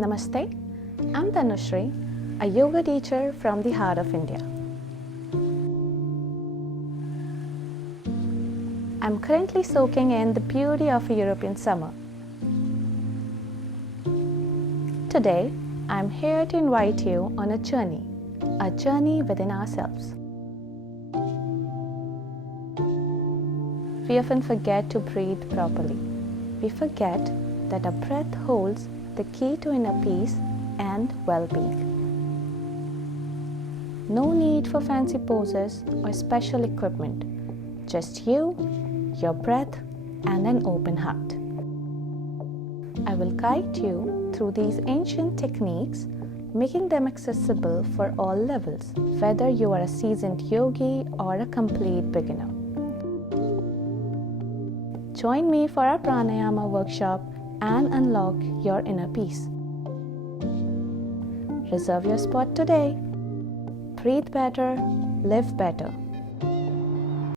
Namaste, I'm Tanushri, a yoga teacher from the heart of India. I'm currently soaking in the beauty of a European summer. Today, I'm here to invite you on a journey within ourselves. We often forget to breathe properly. We forget that our breath holds the key to inner peace and well-being. No need for fancy poses or special equipment. Just you, your breath, and an open heart. I will guide you through these ancient techniques, making them accessible for all levels, whether you are a seasoned yogi or a complete beginner. Join me for our Pranayama workshop and unlock your inner peace. Reserve your spot today. Breathe better, live better.